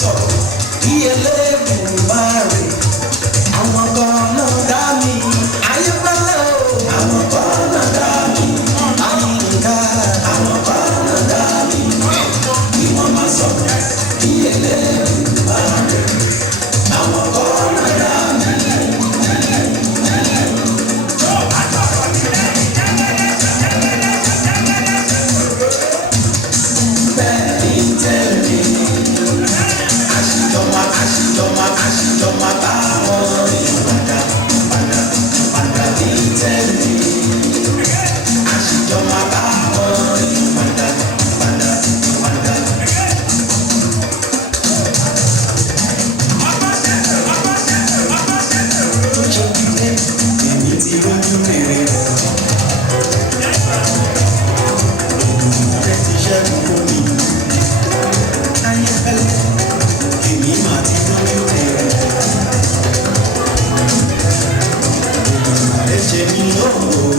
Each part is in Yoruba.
sọ̀rọ̀ bí eléèmù máa rè. Àwọn kan náà dá mi. Ayébálẹ̀ o. Àwọn kan náà dá mi. Ayíǹká. Àwọn kan náà dá mi. Kí wọ́n máa sọ̀rọ̀ bí eléèmù máa rè. Àwọn kan náà dá mi. Àṣìjọba bá wọn rìn padà bí tẹ́lẹ̀. Àṣìjọba bá wọn rìn padà. Lójú ilé èmi ti lójú rere rẹ̀. Rẹ̀ ti ṣẹ́gun fún mi. Ayé fẹ́lẹ́ èmi máa ti lójú rere rẹ̀. Ṣe mi lóhùn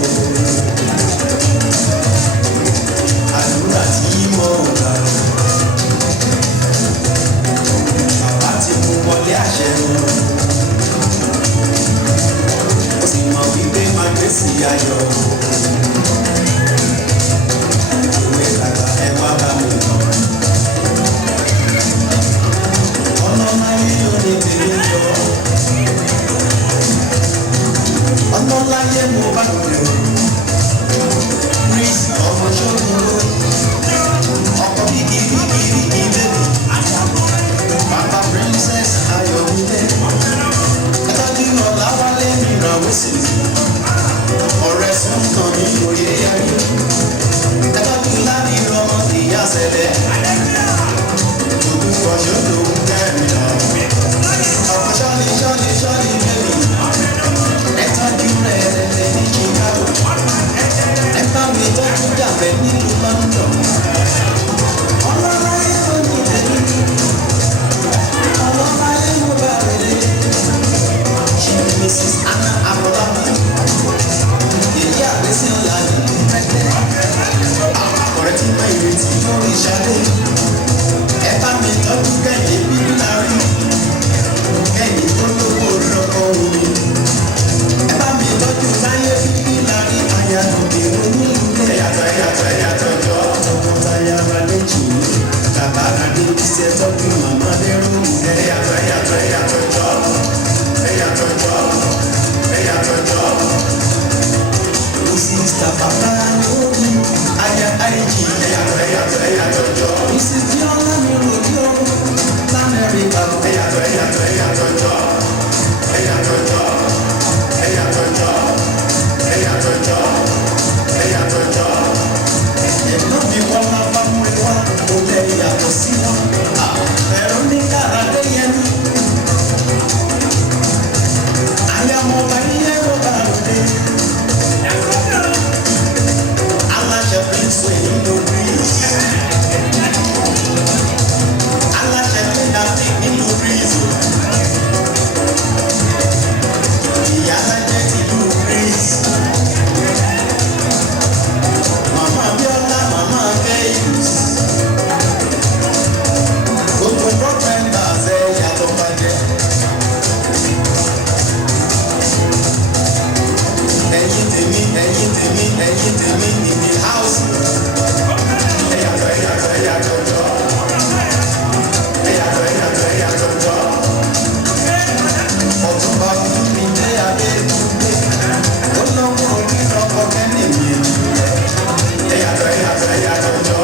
àdúrà tí mo gbà. Bàbá tí mo wọlé àṣẹ wọn. Ó sì mọ wípé máa gbé sí ayọ̀. Ìwé kàkà ẹ wá bá mi lọ. Ọlọ́lá yìí ló ní tèmi jọ. Ọlọ́láyé mo bá gbèrè Prince ọmọ ṣọ́gun ọkọ̀ bíkìrìkìrì ilé mi bàbá Princess Ayọ̀mídé ẹ̀tọ́jú Ọláwálé mi ràwé sí ọ̀rẹ́ sọ́kàn mi lóye ayé ẹ̀tọ́jú láti ọmọ ìyá sẹ́lẹ̀ ògùn kọ̀ṣọ́dọ̀ kẹrin lọ ọkọ̀ ṣọ́ni bẹ́ẹ̀ ẹ̀tọ́jú rẹ̀ ní Chicago ẹ̀fà mi tọ́jú jàbẹ́ nílùú London ọlọ́láyé tó ní tẹ̀lé ọlọ́láyé mo bá rẹ̀ ṣe Mrs. Anna Afọlábí èyí àgbésí ọ̀la nínú pẹ́tẹ́ ọ̀rẹ́ tí máa ìrètí lórí ìṣàdé ẹ̀fà mi tọ́jú kẹ́yìn bíbí láàrin kẹ́yìn tó lówó lọ́kọ̀ omi. Ẹ̀bá mi tọ́jú láyé fífi lárí àyàtòkè onílùlẹ̀. Ẹ̀yàtọ̀ jọ tọkọtaya bá méjì ní. Bàbá Adé iṣẹ́ tọ́jú màmá lẹ́rù. Ẹ̀yàtọ̀ jọ. Mrs. Bàbá Omi, Aya Aiji. Ẹ̀yàtọ̀ jọ. Mrs. Bíọ́lá mi rògbò l'Amẹ́ríkà. Ẹ̀yàtọ̀ jọ. Ẹ̀gbọ́n mi wọ́n máa bá mú wá, mo lè yàtọ̀ sí wọn. Ẹ̀rọ ní kára dé yẹn. Àyàmọ̀ bá yẹ kó bá ròde. Aláṣẹ Prince nínú Greece. Aláṣẹ Pindasi nínú Greece. Ìyálájẹ tìlú Greece. Màmá Abíọ́lá, màmá Kẹ́yìs. Gbogbo broadbanders ẹ̀ yàtọ̀ bàjẹ́. Ẹ̀yin tèmi in the house. Ẹ̀yàtọ̀ jọ. Ọ̀túnba fún mi dé adé gbogbo. Ó lọ́wọ́ orí ọkọ̀ kẹ́lẹ́ mi. Ẹ̀yàtọ̀ jọ.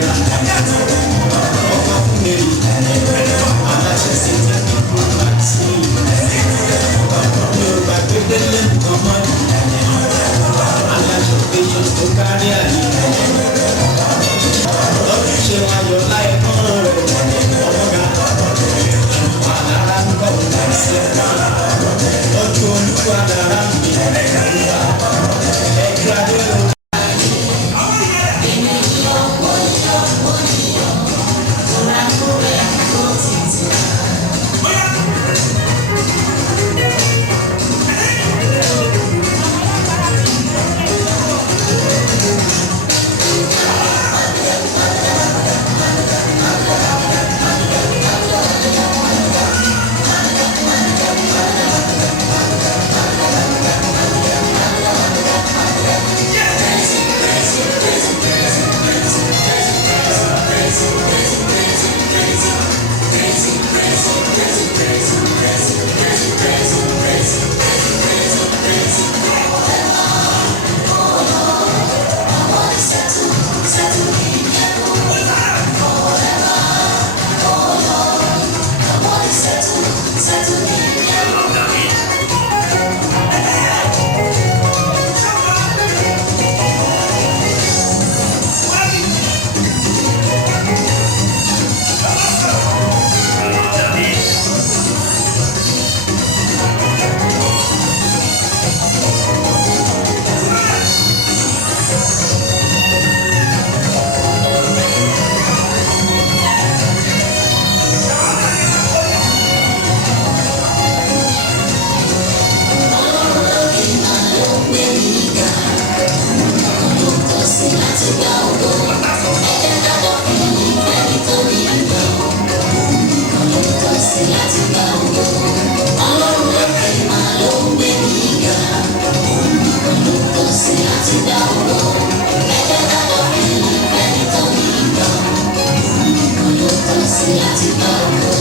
Let's go.